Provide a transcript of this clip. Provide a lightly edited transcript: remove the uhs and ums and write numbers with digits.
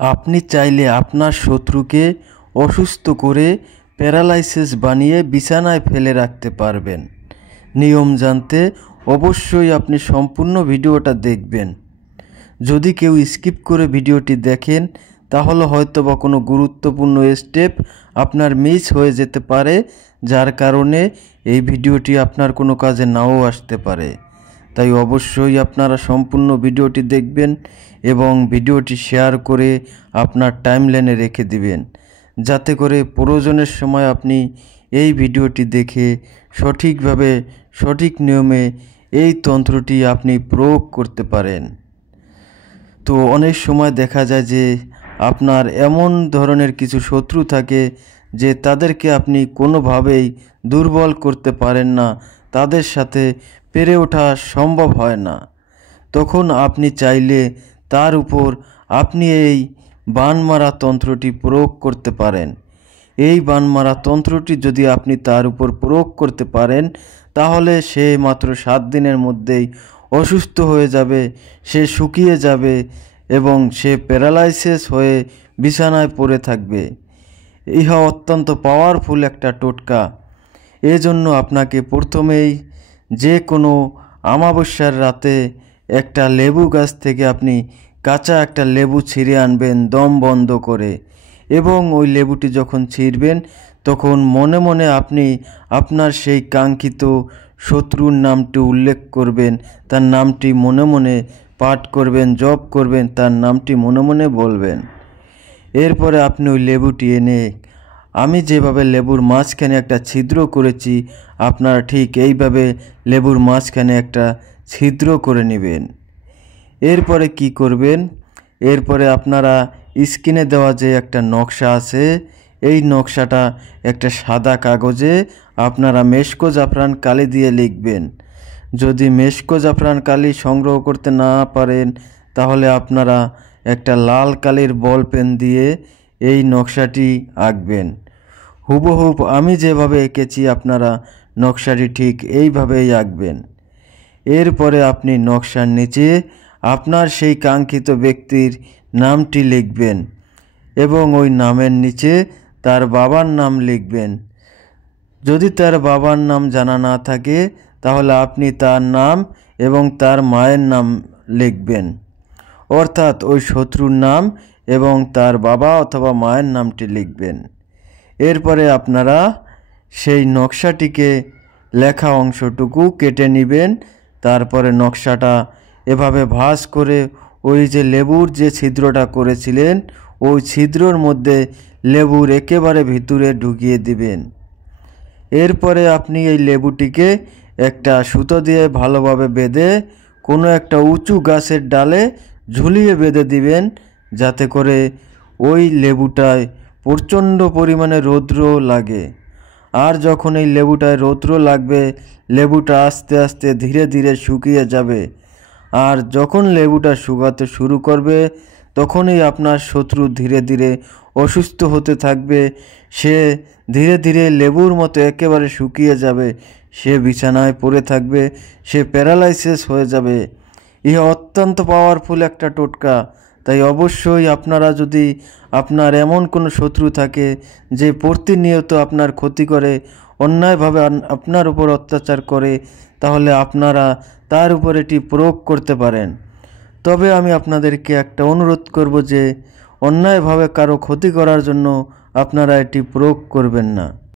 আপনি চাইলে আপনার শত্রুকে অসুস্থ করে প্যারালাইসিস বানিয়ে বিছানায় ফেলে রাখতে পারবেন। নিয়ম জানতে অবশ্যই আপনি সম্পূর্ণ ভিডিওটা দেখবেন। যদি কেউ স্কিপ করে ভিডিওটি দেখেন তাহলে হয়তোবা কোনো গুরুত্বপূর্ণ স্টেপ আপনার মিস হয়ে যেতে পারে, যার কারণে এই ভিডিওটি আপনার কোনো কাজে নাও আসতে পারে। তাই অবশ্যই আপনারা সম্পূর্ণ ভিডিওটি দেখবেন এবং ভিডিওটি শেয়ার করে আপনার টাইমলাইনে রেখে দিবেন, যাতে করে প্রয়োজনের সময় আপনি এই ভিডিওটি দেখে সঠিকভাবে সঠিক নিয়মে এই তন্ত্রটি আপনি প্রয়োগ করতে পারেন। তো অনেক সময় দেখা যায় যে আপনার এমন ধরনের কিছু শত্রু থাকে যে তাদেরকে আপনি কোনোভাবেই দুর্বল করতে পারেন না, তাদের সাথে পেরে ওঠা সম্ভব হয় না। তখন আপনি চাইলে তার উপর আপনি এই বানমারা তন্ত্রটি প্রয়োগ করতে পারেন। এই বানমারা তন্ত্রটি যদি আপনি তার উপর প্রয়োগ করতে পারেন তাহলে সে মাত্র 7 দিনের মধ্যেই অসুস্থ হয়ে যাবে, সে শুকিয়ে যাবে এবং সে প্যারালাইসিস হয়ে বিছানায় পড়ে থাকবে। ইহা অত্যন্ত পাওয়ারফুল একটা টোটকা। এজন্য আপনাকে প্রথমেই যে কোনো অমাবস্যার রাতে একটা লেবু গাছ থেকে আপনি কাঁচা একটা লেবু ছিঁড়ে আনবেন দম বন্ধ করে, এবং ওই লেবুটি যখন ছিঁড়বেন তখন মনে মনে আপনি আপনার সেই কাঙ্ক্ষিত শত্রুর নামটি উল্লেখ করবেন, তার নামটি মনে মনে পাঠ করবেন, জপ করবেন, তার নামটি মনে মনে বলবেন। এরপরে আপনি ওই লেবুটি এনে আমি যেভাবে লেবুর মাঝখানে একটা ছিদ্র করেছি আপনারা ঠিক এইভাবে লেবুর মাঝখানে একটা ছিদ্র করে নেবেন। এরপরে কি করবেন, এরপরে আপনারা স্ক্রিনে দেওয়া যে একটা নকশা আছে এই নকশাটা একটা সাদা কাগজে আপনারা মেশকো জাফরান কালি দিয়ে লিখবেন। যদি মেশকো জাফরান কালি সংগ্রহ করতে না পারেন তাহলে আপনারা একটা লাল কালির বল পেন দিয়ে এই নকশাটি আঁকবেন। হুবহুব আমি যেভাবে এঁকেছি আপনারা নকশাটি ঠিক এইভাবেই আঁকবেন। এরপরে আপনি নকশার নিচে আপনার সেই কাঙ্ক্ষিত ব্যক্তির নামটি লিখবেন এবং ওই নামের নিচে তার বাবার নাম লিখবেন। যদি তার বাবার নাম জানা না থাকে তাহলে আপনি তার নাম এবং তার মায়ের নাম লিখবেন, অর্থাৎ ওই শত্রুর নাম এবং তার বাবা অথবা মায়ের নামটি লিখবেন। এরপরে আপনারা সেই নকশাটিকে লেখা অংশটুকু কেটে নেবেন। তারপরে নকশাটা এভাবে ভাঁজ করে ওই যে লেবুর যে ছিদ্রটা করেছিলেন ওই ছিদ্রর মধ্যে লেবুর একেবারে ভিতরে ঢুকিয়ে দিবেন। এরপরে আপনি এই লেবুটিকে একটা সুতো দিয়ে ভালোভাবে বেঁধে কোনো একটা উঁচু গাছের ডালে ঝুলিয়ে বেঁধে দিবেন, যাতে করে ওই লেবুটায় প্রচণ্ড পরিমাণে রৌদ্র লাগে। আর যখন এই লেবুটায় রৌদ্র লাগবে লেবুটা আস্তে আস্তে ধীরে ধীরে শুকিয়ে যাবে। আর যখন লেবুটা শুকাতে শুরু করবে তখনই আপনার শত্রু ধীরে ধীরে অসুস্থ হতে থাকবে, সে ধীরে ধীরে লেবুর মতো একেবারে শুকিয়ে যাবে, সে বিছানায় পড়ে থাকবে, সে প্যারালাইসিস হয়ে যাবে। ইহা অত্যন্ত পাওয়ারফুল একটা টোটকা। তাই অবশ্যই আপনারা যদি আপনার এমন কোনো শত্রু থাকে যে প্রতিনিয়ত আপনার ক্ষতি করে, অন্যায়ভাবে আপনার উপর অত্যাচার করে, তাহলে আপনারা তার উপর এটি প্রয়োগ করতে পারেন। তবে আমি আপনাদেরকে একটা অনুরোধ করব যে অন্যায়ভাবে কারো ক্ষতি করার জন্য আপনারা এটি প্রয়োগ করবেন না।